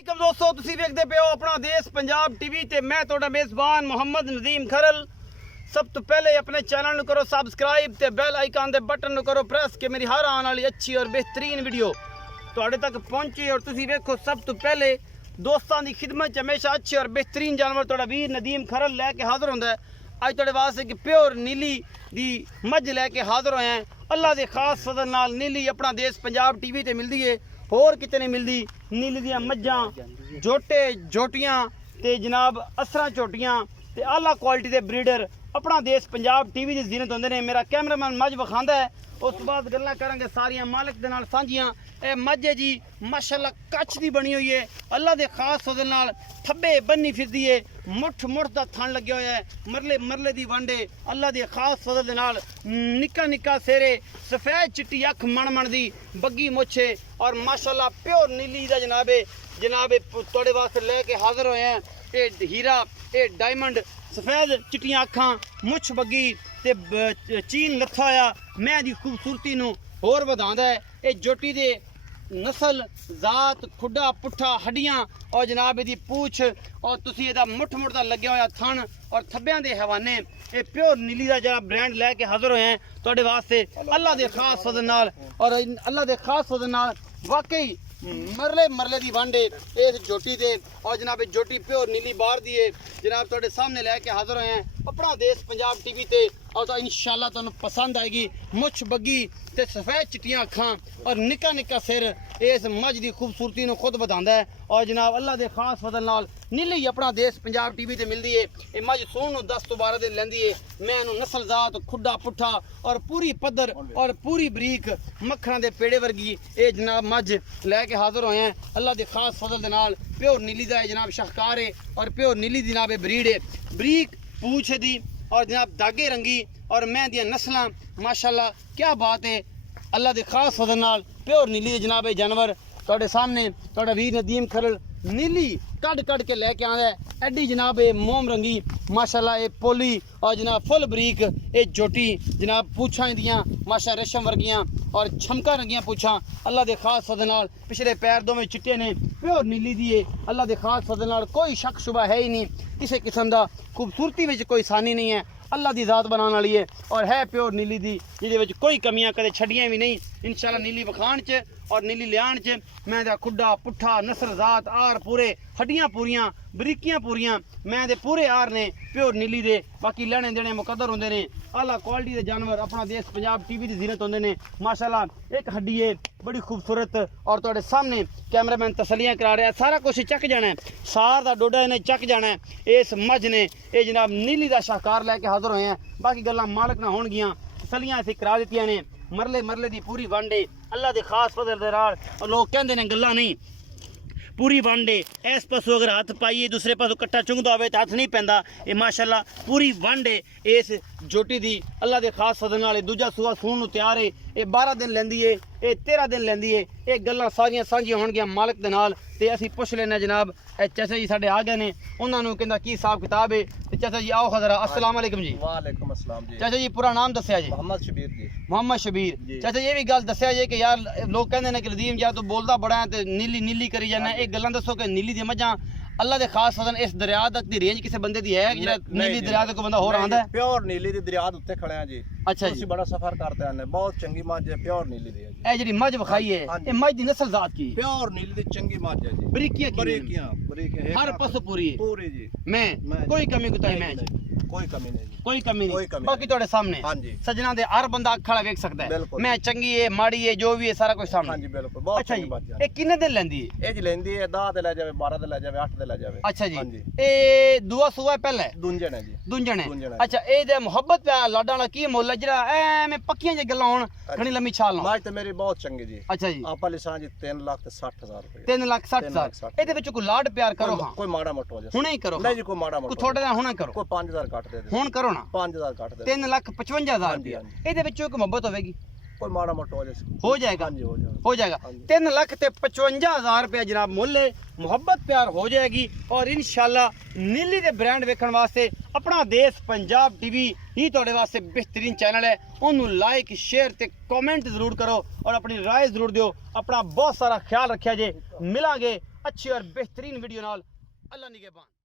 दोस्तों तुसीं वेखदे पे हो अपना देश पंजाब टीवी ते मैं तुहाडा मेज़बान मोहम्मद नदीम खरल। सब तो पहले अपने चैनल नूं करो सब्सक्राइब ते बेल आइकन दे बटन नूं करो प्रेस कि मेरी हर आने वाली अच्छी और बेहतरीन वीडियो तुहाडे तक पहुंचे। और तुसीं वेखो सब तो पहले दोस्तां दी खिदमत च हमेशा अच्छे और बेहतरीन जानवर तुहाडा वीर नदीम खरल लैके हाज़र होंदा है। अज तुहाडे वास्ते कि प्योर नीली दी मझ लैके हाज़र होए हैं। अल्लाह दे खास फजल नाल नीली अपना देश पंजाब टीवी ते मिलदी है, होर किते नहीं मिलदी। नीली दियां मज्जां जोटे जोटियां ते जनाब असरां झोटियां ते आला क्वालिटी दे ब्रीडर अपना देश पंजाब टीवी दी जीनत होंदे ने। मेरा कैमरामैन मझ विखांदा है, उस बाद गल्लां करांगे सारियां मालिक दे नाल सांझियां। ए मझ है जी माशाअल्लाह कच्छ दी बनी हुई है, अल्लाह दे खास फजल नाल थब्बे बन्नी फिरदी है, मुठ दा थन लग्या होया है, मरले मरले दी वंडे अल्लाह दे खास फजल दे नाल निक्का निक्का सेरे सफेद चिट्टी अख मन दी बग्गी मुछे और माशाअल्लाह प्योर नीली दा जनाबे तुहाडे वास्ते लेके हाज़र होए हैं। ये हीरा ये डायमंड सफेद चिट्टियां अखां मुछ बग्गी ते चीन लथा होया मैं दी खूबसूरती नूं होर वधांदा है। ये जोटी दे नस्ल जात खुडा पुट्ठा हड्डियां और जनाब इहदी पूछ और तुसीं इहदा मुठ दा लग्या होया थन और थब्बियां दे हवाने ये प्योर नीली दा जरा ब्रांड लैके हाज़र होए हैं तुहाडे वास्ते अल्लाह दे खास फजल नाल। और अल्लाह दे खास फजल नाल वाकई मरले दी वांडे इस जोटी दे और जनाब जोटी प्योर नीली बार दी है जनाब तुहाडे सामने लैके हाज़र होए हैं अपना देश पंजाब टीवी ते। और तो इंशाल्लाह तुहानूं पसंद आएगी। मुछ बग्गी ते सफेद चिट्टियां अखां और निक्का निक्का सिर इस मझ दी खूबसूरती नूं खुद बतांदा है। और जनाब अल्लाह दे खास फजल नाल नीली अपना देश पंजाब टीवी ते मिलदी है। ये मझ सूण नूं 10 तो 12 दिन लैंदी है। मैं इहनूं नस्ल जात खुडा पुट्ठा और पूरी पद्धर और पूरी बरीक मक्खणां दे पेड़े वर्गी ये जनाब मझ लैके हाज़र होए हैं अल्लाह दे खास फजल दे नाल। प्योर नीली दा जनाब शाहकार है और प्योर नीली दी जनाब ब्रीड है, बरीक पूछ दी और जनाब दागे रंगी और मैं दियां नस्लां माशाअल्लाह क्या बात है। अल्लाह दे खास फजल नाल प्योर नीली दे जनाब जानवर तुहाडे सामने तुहाडा वीर नदीम खरल नीली कड के लैके आंदा है। एडी जनाब ये मोम रंगी माशाअल्लाह ये पोली और जनाब फुल बरीक ये जोटी जनाब पूछां दियां माशा रेशम वर्गियां और छमका रंगियां पूछां अल्लाह दे खास फजल नाल। पिछले पैर दोवें चिट्टे ने प्योर नीली दी है अल्लाह दे खास फजल नाल। कोई शक शुबा है ही नहीं, किसी किस्म दा खूबसूरती विच कोई सानी नहीं है, अल्लाह दी जात बनाने वाली है और है प्योर नीली दी जिहदे विच कोई कमियां कदे छड़ियां भी नहीं। इंशाल्लाह नीली विखाण च और नीली लियाण च मैं दा खुडा पुट्ठा नस्ल जात आर पूरे हड्डियां पूरियां बरीकियां पूरियां मैं दे पूरे आर ने प्योर नीली दे। बाकी लैने देने मुकद्दर होंदे ने आला क्वालिटी दे जानवर अपना देश पंजाब टीवी दी जीनत होंदे ने माशाअल्लाह। एक हड्डी है बड़ी खूबसूरत और तुहाडे सामने कैमरामैन तसलियां करा रहा है, सारा कुछ चक जाना है, सार दा डोडा इन्हें चक जाना है। इस मझ ने ये जनाब नीली दा शाहकार लैके हाज़र होए हैं। बाकी गल्लां मालक ना होणगियां तसलियां इत्थे करा दित्तियां ने मरले दी पूरी वांडे अल्लाह दे खास फजल दे नाल। और लोग कहंदे ने गल्लां नहीं पूरी वांडे इस पासों अगर हाथ पाइए दूसरे पासों कट्टा चुंगदा होवे तो हाथ नहीं पैंदा। ये माशाअल्लाह पूरी वांडे इस जोटी दी अल्लाह दे खास फजल नाल। दूजा सूआ सूण नूं तैयार है, ये 12 दिन लैंदी है, ये 13 दिन लैंदी है। ये गल्लां सारियां सांझियां होणगियां मालक दे नाल ते असीं पुछ लेना जनाब चाचा जी साडे आ गए ने उन्हां नूं कहंदा की हिसाब किताब है। ते चाचा जी आओ हज़रा अस्सलाम वालेकुम जी। वालेकुम अस्सलाम जी। चाचा जी पूरा नाम दस्या जी। मोहम्मद शबीर जी। मोहम्मद शबीर। चाचा ये भी गल दस्या जी कि यार लोग कहंदे ने कि नदीम यार तू बोलदा बड़ा है ते नीली नीली करी जाना है। एक गल्लां दसो कि नीली दी मझां अल्लाह दे खास फजल इस दरिया तक दी रेंज किसी बंदे दी है कि जेड़ा नीली दरिया ते कोई बंदा होर आंदा है? प्योर नीली दी दरिया उत्ते खड़े हैं जी। अच्छा जी। ਅਸੀਂ ਬੜਾ ਸਫ਼ਰ ਕਰਦੇ ਆਨੇ ਬਹੁਤ ਚੰਗੀ ਮੱਝ ਹੈ ਪਿਓਰ ਨੀਲੀ ਦੀ ਹੈ ਜੀ। ਇਹ ਜਿਹੜੀ ਮੱਝ ਵਿਖਾਈ ਹੈ ਇਹ ਮੱਝ ਦੀ ਨਸਲ ਜ਼ਾਤ ਕੀ? ਪਿਓਰ ਨੀਲੀ ਦੀ ਚੰਗੀ ਮੱਝ ਹੈ ਜੀ। ਬਰੀਕੀਆਂ ਹਰ ਪਾਸੋਂ ਪੂਰੀ ਹੈ ਪੂਰੀ ਜੀ। ਮੈਂ ਕੋਈ ਕਮੀ ਕੁਤਾਈ ਮੈਂ ਕੋਈ ਕਮੀ ਨਹੀਂ ਜੀ। कोई कमी नहीं। बाकी ਤੁਹਾਡੇ सामने हाँ जी सजना दे हर बंदा अख वाला वेख सकता है मैं चंगी है माड़ी है जो भी है सारा कुछ सामने। हाँ जी बिल्कुल बहुत अच्छा चंगी मੱਝ जी। ये कितने दिन लेंदी है? ਇਹ ਜੀ ਲੈਂਦੀ ਹੈ 10 ਤੇ ਲੈ ਜਾਵੇ 12 ਤੇ ਲੈ ਜਾਵੇ 8 ਤੇ ਲੈ ਜਾਵੇ। अच्छा जी। हाँ जी ਇਹ ਦੂਆ ਸੂਆ ਪਹਿਲਾ ਹੈ ਦੁੰਜਣ ਹੈ ਜੀ। ਦੁੰਜਣ ਹੈ। अच्छा ਇਹ ਦੇ ਮੁਹੱਬਤ ਪਿਆ ਲਾਡਾਂ ਵਾਲਾ ਕੀ ਮੁੱਲ ਹੈ ਜਿਹੜਾ ਐਵੇਂ ਪੱਕੀਆਂ ਜੇ ਗੱਲਾਂ ਹੋਣ ਖਣੀ ਲੰਮੀ ਛਾਲ ਨਾਲ? ਮੱਝ ਤੇ ਮੇਰੀ ਬਹੁਤ ਚੰਗੀ ਜੀ। अच्छा जी। ਆਪਾਂ ਲਿਸਾਂ ਜੀ 3,60,000 ਰੁਪਏ। 3,60,000 ਇਹਦੇ ਵਿੱਚ ਕੋਈ ਲਾਡ ਪਿਆਰ ਕਰੋ ਹਾਂ ਕੋਈ ਮਾੜਾ ਮੋਟਾ ਹੋ ਜਾ ਹੁਣੇ ਹੀ ਕਰੋ। ਨਹੀਂ ਜੀ ਕੋਈ ਮਾੜਾ ਮੋਟਾ ਕੋਈ ਥੋੜਾ ਜਿਹਾ ਹੁਣੇ ਕਰੋ। ਕੋਈ 5,000 ਕੱਟ ਦੇ ਦੇ। ਹੁਣ ਕਰੋ ਨਾ 5,000 ਕੱਟ ਦੇ। 3,55,000 रुपया ਇਹਦੇ ਵਿੱਚੋਂ ਇੱਕ ਮੁਹੱਬਤ ਹੋਵੇਗੀ कोई माड़ा मोटा हो जाए हो जाएगा। हाँ जी हो जाएगा। हो जाएगा। 3,55,000 रुपया जनाब मुल्ल मुहब्बत प्यार हो जाएगी। और इंशाल्लाह नीली दे ब्रांड वेखण वास्ते अपना देश पंजाब टीवी ही तुहाडे वास्ते बेहतरीन चैनल है। उन्होंने लाइक शेयर ते कमेंट जरूर करो और अपनी राय जरूर दियो। अपना बहुत सारा ख्याल रखिया जे। मिलांगे अच्छी और बेहतरीन वीडियो नाल। अल्लाह निगहबान।